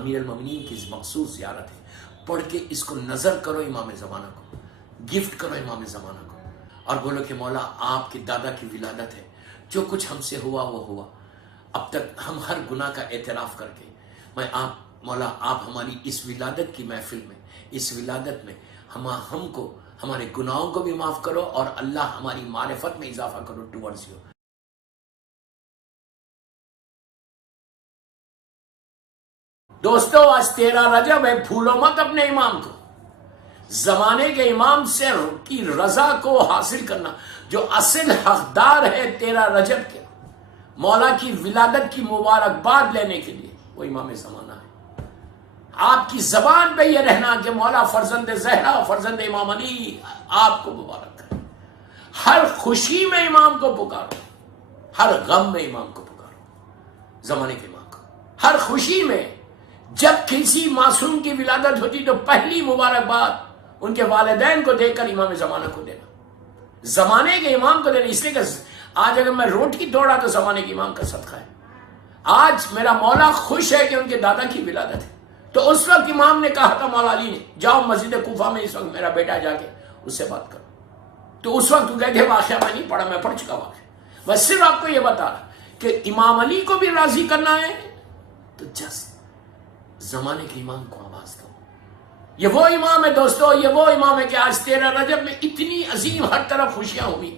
امیر المومنین کی مخصوص زیارت ہے، پڑھ کے اس کو نظر کرو امام زمانہ کو، گفٹ کرو امام زمانہ کو، اور بولو کہ مولا آپ کے دادا کی ولادت ہے، جو کچھ ہم سے ہوا وہ ہوا، اب تک ہم ہر گناہ کا اعتراف کر کے میں آپ مولا آپ ہماری اس ولادت کی محفل میں، اس ولادت میں ہم کو ہمارے گناہوں کو بھی معاف کرو، اور اللہ ہماری معرفت میں اضافہ کرو ٹورڈز یو۔ دوستو آج 13 رجب ہے، بھولو مت اپنے امام کو، زمانے کے امام سے کی رضا کو حاصل کرنا، جو اصل حقدار ہے 13 رجب کے مولا کی ولادت کی مبارکباد لینے کے لیے، وہ امام زمانہ ہے۔ آپ کی زبان پہ یہ رہنا کہ مولا فرزند زہرا فرزند امام علی آپ کو مبارک کرے، ہر خوشی میں امام کو پکارو، ہر غم میں امام کو پکارو، زمانے کے امام کو ہر خوشی میں۔ جب کسی معصوم کی ولادت ہوتی تو پہلی مبارکباد ان کے والدین کو دے کر امام زمانہ کو دینا، زمانے کے امام کو دینا، اس لیے کہ آج اگر میں روٹی توڑا تو زمانے کے امام کا صدقہ ہے۔ آج میرا مولا خوش ہے کہ ان کے دادا کی ولادت ہے، تو اس وقت امام نے کہا تھا مولا علی نے، جاؤ مسجد کوفہ میں اس وقت میرا بیٹا جا کے اس سے بات کرو، تو اس وقت کہتے واقعہ میں نہیں پڑھا، میں پڑھ چکا واقعہ، میں صرف آپ کو یہ بتا رہا کہ امام علی کو بھی راضی کرنا ہے تو جس زمانے کے امام کو آواز دو۔ یہ وہ امام ہے دوستو، یہ وہ امام ہے کہ آج 13 رجب میں اتنی عظیم ہر طرف خوشیاں ہوئی،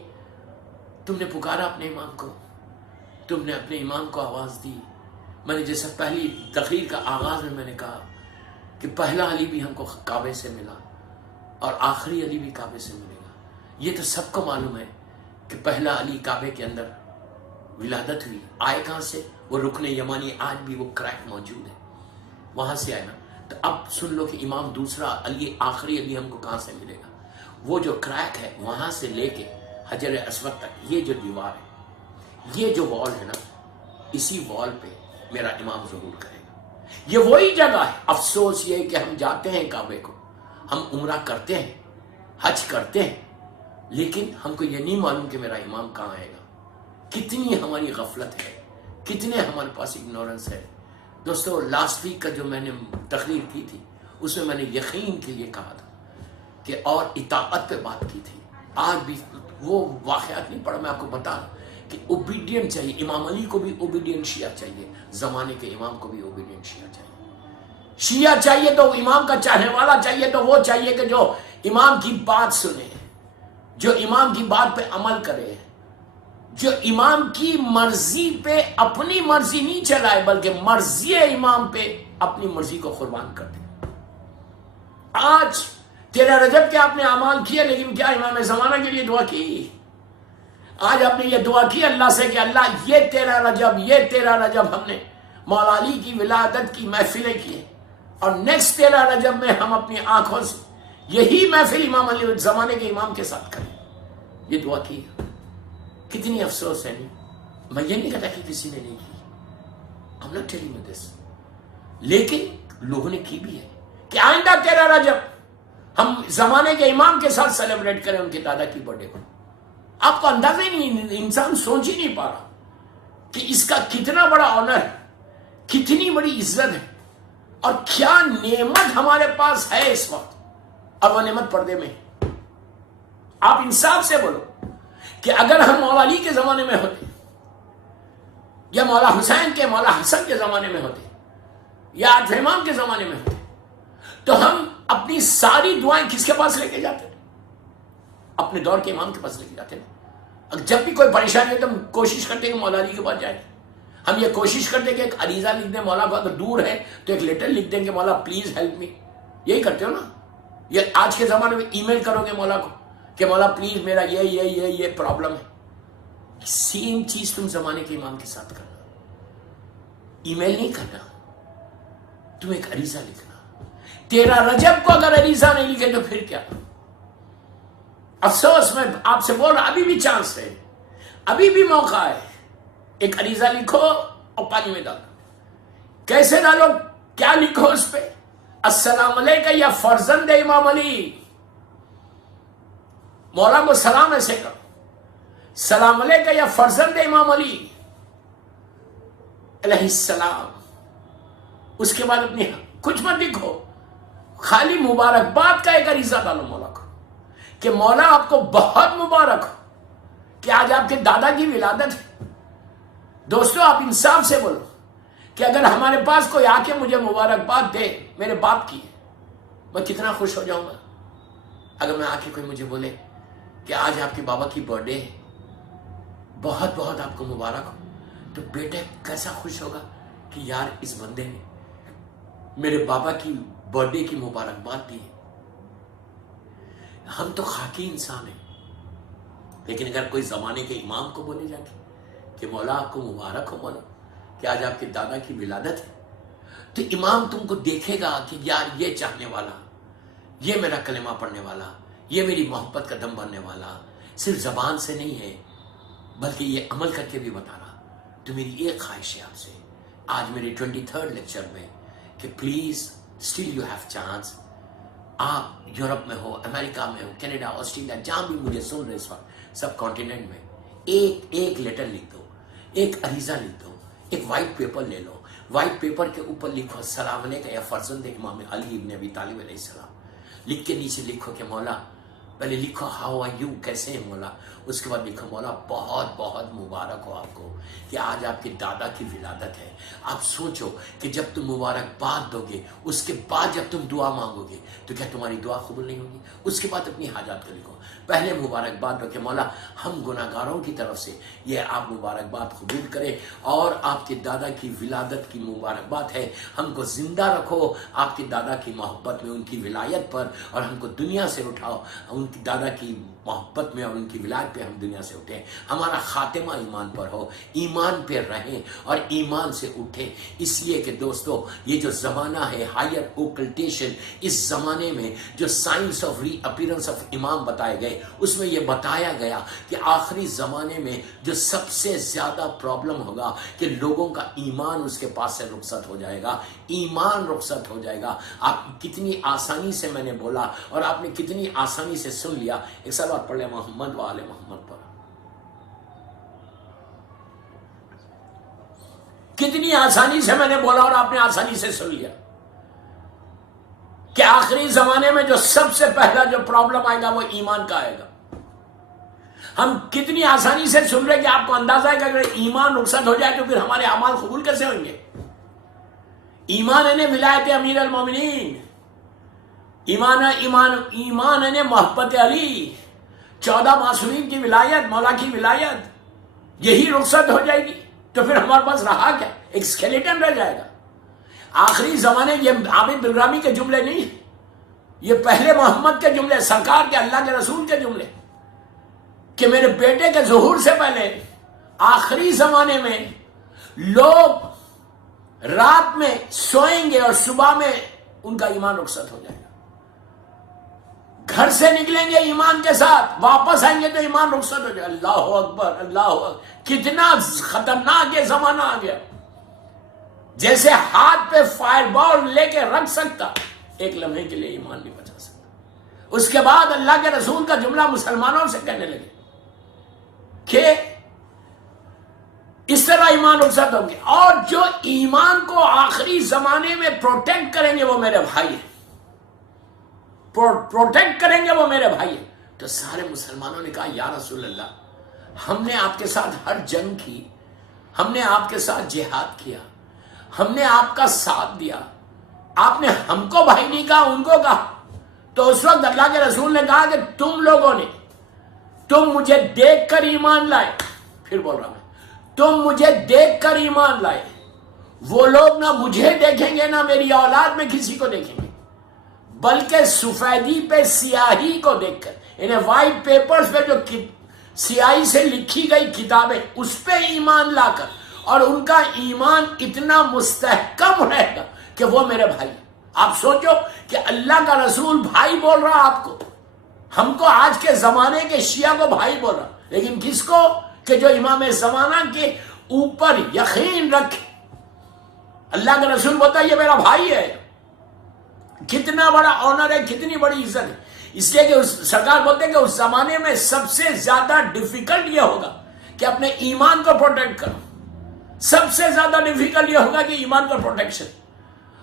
تم نے پکارا اپنے امام کو، تم نے اپنے امام کو آواز دی۔ میں نے جیسے پہلی تقریر کا آغاز میں نے کہا کہ پہلا علی بھی ہم کو کعبے سے ملا اور آخری علی بھی کعبے سے ملے گا، یہ تو سب کو معلوم ہے کہ پہلا علی کعبے کے اندر ولادت ہوئی، آئے کہاں سے؟ وہ رکن یمانی، آج بھی وہ کریک موجود ہے، وہاں سے آئے نا۔ تو اب سن لو کہ امام دوسرا علی آخری علی ہم کو کہاں سے ملے گا؟ وہ جو کریک ہے وہاں سے لے کے حجر اسود تک، یہ جو دیوار ہے، یہ جو وال ہے نا، اسی وال پہ میرا امام ظہور کرے گا۔ یہ وہی جگہ ہے۔ افسوس یہ کہ ہم جاتے ہیں کعبے کو، ہم عمرہ کرتے ہیں، حج کرتے ہیں، لیکن ہم کو یہ نہیں معلوم کہ میرا امام کہاں آئے گا۔ کتنی ہماری غفلت ہے، کتنے ہمارے پاس اگنورنس ہے۔ دوستو لاسٹ ویک کا جو میں نے تقریر کی تھی اس میں نے یقین کے لیے کہا تھا کہ اور اطاعت پہ بات کی تھی، آج بھی وہ واقعات نہیں پڑھا، میں آپ کو بتا رہا کہ اوبیڈینٹ چاہیے، امام علی کو بھی اوبیڈینٹ شیعہ چاہیے، زمانے کے امام کو بھی اوبیڈینٹ شیعہ چاہیے۔ شیعہ چاہیے تو امام کا چاہنے والا چاہیے، تو وہ چاہیے کہ جو امام کی بات سنے، جو امام کی بات پہ عمل کرے، جو امام کی مرضی پہ اپنی مرضی نہیں چلائے بلکہ مرضی امام پہ اپنی مرضی کو قربان کر دے۔ آج 13 رجب کے آپ نے اعمال کیا، لیکن کیا امام زمانہ کے لیے دعا کی؟ آج آپ نے یہ دعا کی اللہ سے کہ اللہ یہ 13 رجب ہم نے مولا علی کی ولادت کی محفلیں کی ہیں، اور نیکسٹ 13 رجب میں ہم اپنی آنکھوں سے یہی محفل امام علی زمانے کے امام کے ساتھ کریں، یہ دعا کی۔ کتنی افسوس ہے، نہیں میں یہ نہیں کہتا کہ کسی نے نہیں کی، I'm not telling you this، لیکن لوگوں نے کی بھی ہے کہ آئندہ 13 رجب ہم زمانے کے امام کے ساتھ سیلیبریٹ کریں ان کے دادا کی برتھ ڈے کو۔ آپ کو اندازہ ہی نہیں، انسان سوچ ہی نہیں پا رہا کہ اس کا کتنا بڑا آنر ہے، کتنی بڑی عزت ہے، اور کیا نعمت ہمارے پاس ہے اس وقت، اور وہ نعمت پردے میں۔ آپ انصاف سے بولو کہ اگر ہم مولا علی کے زمانے میں ہوتے، یا مولا حسین کے مولا حسن کے زمانے میں ہوتے، یا آٹھ امام کے زمانے میں ہوتے، تو ہم اپنی ساری دعائیں کس کے پاس لے کے جاتے؟ اپنے دور کے امام کے پاس لے کے جاتے ہیں۔ اگر جب بھی کوئی پریشانی ہو تو ہم کوشش کرتے ہیں کہ مولا علی کے پاس جائیں، ہم یہ کوشش کرتے ہیں کہ ایک عریضہ لکھ دیں مولا کو، اگر دور ہے تو ایک لیٹر لکھ دیں کہ مولا پلیز ہیلپ می، یہی کرتے ہو نا؟ یا آج کے زمانے میں ای میل کرو گے مولا کو کہ مولا پلیز میرا یہ پرابلم ہے۔ سیم چیز تم زمانے کے امام کے ساتھ کرنا، ای میل نہیں کرنا، تم ایک عریضہ لکھنا۔ 13 رجب کو اگر عریضہ نہیں لکھے تو پھر کیا؟ افسوس، میں آپ سے بول رہا، ابھی بھی چانس ہے، ابھی بھی موقع ہے، ایک عریضہ لکھو اور پانی میں ڈالو۔ کیسے ڈالو؟ کیا لکھو اس پہ؟ السلام علیکہ یا فرزند امام علی، مولا کو سلام ایسے کرو، سلام علیکہ یا فرزند امام علی علیہ السلام۔ اس کے بعد اپنی کچھ مت لکھو، خالی مبارکباد کا ایک عریضہ ڈالو مولا کو کہ مولا آپ کو بہت مبارک ہو کہ آج آپ کے دادا کی ولادت ہے۔ دوستو آپ انصاف سے بولو کہ اگر ہمارے پاس کوئی آ کے مجھے مبارکباد دے میرے باپ کی، میں کتنا خوش ہو جاؤں گا۔ اگر میں آ کے کوئی مجھے بولے کہ آج آپ کے بابا کی برتھ ڈے ہے، بہت بہت آپ کو مبارک ہو، تو بیٹے کیسا خوش ہوگا کہ یار اس بندے نے میرے بابا کی برتھ ڈے کی مبارکباد دی ہے۔ ہم تو خاکی انسان ہیں، لیکن اگر کوئی زمانے کے امام کو بولے جا کے کہ مولا آپ کو مبارک ہو مولا کہ آج آپ کے دادا کی ولادت ہے، تو امام تم کو دیکھے گا کہ یار یہ چاہنے والا، یہ میرا کلمہ پڑھنے والا، یہ میری محبت کا دم بننے والا صرف زبان سے نہیں ہے بلکہ یہ عمل کر کے بھی بتا رہا۔ تو میری ایک خواہش ہے آپ سے آج میرے 23rd لیکچر میں کہ please still you have chance, آپ یورپ میں ہو، امریکہ میں ہو، کینیڈا، آسٹریلیا، جہاں بھی مجھے سن رہے اس وقت سب کانٹیننٹ میں، ایک لیٹر لکھ دو، ایک عریضہ لکھ دو، ایک وائٹ پیپر لے لو، وائٹ پیپر کے اوپر لکھو السلام علیکم یا فرزند امام علی ابن ابی طالب علیہ السلام، لکھ کے نیچے لکھو کہ مولا، پہلے لکھو ہاؤ آر یو، کیسے ہیں مولا، اس کے بعد لکھو مولا بہت بہت مبارک ہو آپ کو کہ آج آپ کے دادا کی ولادت ہے۔ آپ سوچو کہ جب تم مبارکباد دو گے، اس کے بعد جب تم دعا مانگو گے تو کیا تمہاری دعا قبول نہیں ہوگی؟ اس کے بعد اپنی حاجات کو لکھو، پہلے مبارکباد دو کہ مولا ہم گناہگاروں کی طرف سے یہ آپ مبارکباد قبول کریں، اور آپ کے دادا کی ولادت کی مبارکباد ہے، ہم کو زندہ رکھو آپ کے دادا کی محبت میں، ان کی ولایت پر، اور ہم کو دنیا سے اٹھاؤ ان کی دادا کی محبت میں اور ان کی ولایت پہ ہم دنیا سے اٹھیں، ہمارا خاتمہ ایمان پر ہو، ایمان پہ رہیں اور ایمان سے اٹھیں۔ اس لیے کہ دوستو یہ جو زمانہ ہے ہائر اوکلٹیشن، اس زمانے میں جو signs of reappearance of امام بتائے گئے، اس میں یہ بتایا گیا کہ آخری زمانے میں جو سب سے زیادہ پرابلم ہوگا کہ لوگوں کا ایمان اس کے پاس سے رخصت ہو جائے گا، ایمان رخصت ہو جائے گا۔ آپ کتنی آسانی سے میں نے بولا اور آپ نے کتنی آسانی سے سن لیا۔ ایک سلوات پڑھ لیں محمد و آل محمد پر۔ کتنی آسانی سے میں نے بولا اور آپ نے آسانی سے سن لیا کہ آخری زمانے میں جو سب سے پہلا جو پرابلم آئے گا وہ ایمان کا آئے گا۔ ہم کتنی آسانی سے سن رہے کہ آپ کو اندازہ ہے کہ اگر ایمان رخصت ہو جائے تو پھر ہمارے اعمال قبول کیسے ہوئیں گے؟ ایمان ہے ولایت امیر المومنین، ایمان ہے محبت علی، 14 معصومین کی ولایت، مولا کی ولایت، یہی رخصت ہو جائے گی تو پھر ہمارے پاس رہا کیا؟ ایک اسکیلیٹن رہ جائے گا۔ آخری زمانے یہ عابد بلرامی کے جملے نہیں، یہ پہلے محمد کے جملے، سرکار کے، اللہ کے رسول کے جملے کہ میرے بیٹے کے ظہور سے پہلے آخری زمانے میں لوگ رات میں سوئیں گے اور صبح میں ان کا ایمان رخصت ہو جائے گا۔ گھر سے نکلیں گے ایمان کے ساتھ، واپس آئیں گے تو ایمان رخصت ہو جائے۔ اللہ اکبر، اللہ اکبر، کتنا خطرناک یہ زمانہ آ گیا۔ جیسے ہاتھ پہ فائر بال لے کے رکھ سکتا، ایک لمحے کے لیے ایمان نہیں بچا سکتا۔ اس کے بعد اللہ کے رسول کا جملہ مسلمانوں سے کہنے لگے کہ اس طرح ایمان رخصت ہوں گے، اور جو ایمان کو آخری زمانے میں پروٹیکٹ کریں گے وہ میرے بھائی ہیں، پروٹیکٹ کریں گے وہ میرے بھائی ہیں۔ تو سارے مسلمانوں نے کہا یا رسول اللہ، ہم نے آپ کے ساتھ ہر جنگ کی، ہم نے آپ کے ساتھ جہاد کیا، ہم نے آپ کا ساتھ دیا، آپ نے ہم کو بھائی نہیں کہا، ان کو کہا۔ تو اس وقت اللہ کے رسول نے کہا کہ تم لوگوں نے، تم مجھے دیکھ کر ایمان لائے، پھر بول رہا میں، تم مجھے دیکھ کر ایمان لائے، وہ لوگ نہ مجھے دیکھیں گے نہ میری اولاد میں کسی کو دیکھیں گے، بلکہ سفیدی پہ سیاہی کو دیکھ کر، انہیں وائٹ پیپرز پہ جو سیاہی سے لکھی گئی کتابیں، اس پہ ایمان لا کر، اور ان کا ایمان اتنا مستحکم رہے گا کہ وہ میرے بھائی۔ آپ سوچو کہ اللہ کا رسول بھائی بول رہا آپ کو، ہم کو آج کے زمانے کے شیعہ کو بھائی بول رہا، لیکن کس کو؟ کہ جو امام زمانہ کے اوپر یقین رکھے۔ اللہ کا رسول بولتا ہے یہ میرا بھائی ہے، کتنا بڑا آنر ہے، کتنی بڑی عزت ہے۔ اس لیے کہ سرکار بولتے ہیں کہ اس زمانے میں سب سے زیادہ ڈیفیکلٹ یہ ہوگا کہ اپنے ایمان کو پروٹیکٹ کرو، سب سے زیادہ ڈیفیکلٹ یہ ہوگا کہ ایمان کا protection.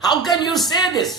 How can you say this?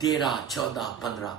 13, 14, 15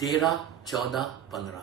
13, 14, 15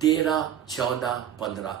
13, 14, 15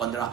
15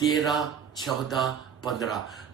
13, 14, 15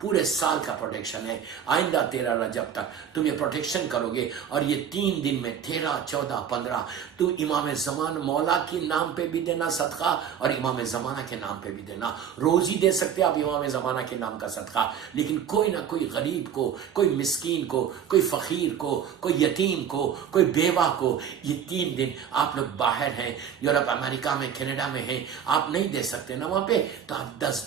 پورے سال کا پروٹیکشن ہے. آئندہ 13 رجب تک تم یہ پروٹیکشن کرو گے اور یہ 3 دن میں 13 14 15 تو امام زمان مولا کے نام پہ بھی دینا صدقہ اور امام زمانہ کے نام پہ بھی دینا. روز ہی دے سکتے آپ امام زمانہ کے نام کا صدقہ، لیکن کوئی نہ کوئی غریب کو، کوئی مسکین کو، کوئی فقیر کو، کوئی یتیم کو، کوئی بیوہ کو، یہ 3 دن آپ لوگ باہر ہیں، یورپ امریکہ میں کینیڈا میں ہیں، آپ نہیں دے سکتے نا وہاں پہ، تو آپ $10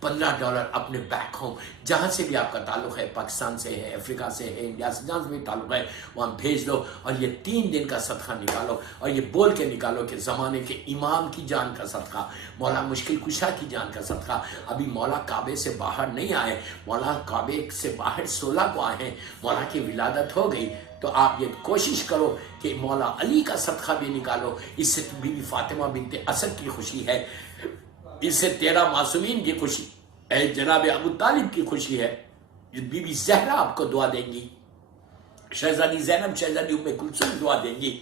$15 اپنے بیک ہوم جہاں سے بھی آپ کا تعلق ہے، پاکستان سے ہے، افریقہ سے ہے، انڈیا سے، جہاں سے بھی تعلق ہے وہاں بھیج دو اور یہ 3 دن کا صدقہ نکالو اور یہ بول کے نکالو کہ زمانے کے امام کی جان کا صدقہ، مولا مشکل کشا کی جان کا صدقہ. ابھی مولا کعبے سے باہر نہیں آئے، مولا کعبے سے باہر 16 کو آئے ہیں، مولا کی ولادت ہو گئی، تو آپ یہ کوشش کرو کہ مولا علی کا صدقہ بھی نکالو. اس سے بی بی فاطمہ بنت اسد کی خوشی ہے، اس سے 13 معصومین کی خوشی ہے، جناب ابو طالب کی خوشی ہے، بی بی زہرا آپ کو دعا دیں گی، شہزادی زینب، شہزادی ام کلثوم دعا دیں گی،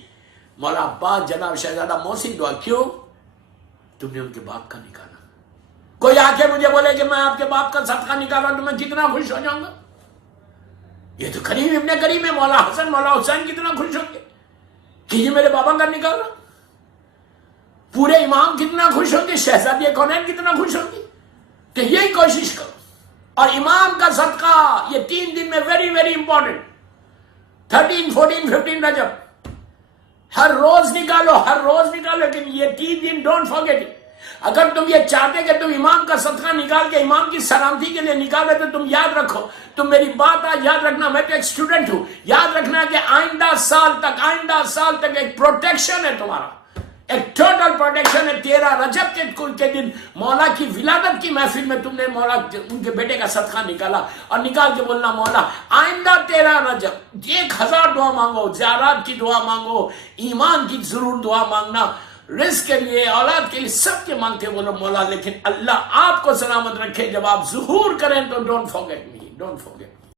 مولا عباس، جناب شہزادہ محسن دعا. کیوں؟ تم نے ان کے باپ کا نکالا. کوئی آ کے مجھے بولے کہ میں آپ کے باپ کا صدقہ نکالا تو میں کتنا خوش ہو جاؤں گا. یہ تو کریم ابن کریم ہے، مولا حسن مولا حسین کتنا خوش ہوں گے کہ یہ میرے بابا کا نکالا. پورے امام کتنا خوش ہوں گے، شہزادی کونین کتنا خوش ہوں گے. کہ یہی کوشش کرو. اور امام کا صدقہ یہ 3 دن میں ویری ویری امپورٹنٹ، 13 14 15 رجب ہر روز نکالو، ہر روز نکالو، لیکن یہ 3 دن ڈونٹ فارگیٹ اٹ. اگر تم یہ چاہتے کہ تم امام کا صدقہ نکال کے امام کی سلامتی کے لیے نکالے تو تم یاد رکھو، تم میری بات آج یاد رکھنا، میں تو ایک اسٹوڈنٹ ہوں، یاد رکھنا کہ آئندہ سال تک ایک پروٹیکشن ہے تمہارا، ایک ٹوٹل پروٹیکشن ہے. 13 رجب کے دن مولا کی ولادت کی محفل میں تم نے مولا ان کے بیٹے کا صدقہ نکالا اور نکال کے بولنا مولا آئندہ 13 رجب 1000 دعا مانگو، زیارات کی دعا مانگو، ایمان کی ضرور دعا مانگنا، رزق کے لیے، اولاد کے لیے، سب کے مانگتے بولو مولا، لیکن اللہ آپ کو سلامت رکھے. جب آپ ظہور کریں تو don't forget me, don't forget.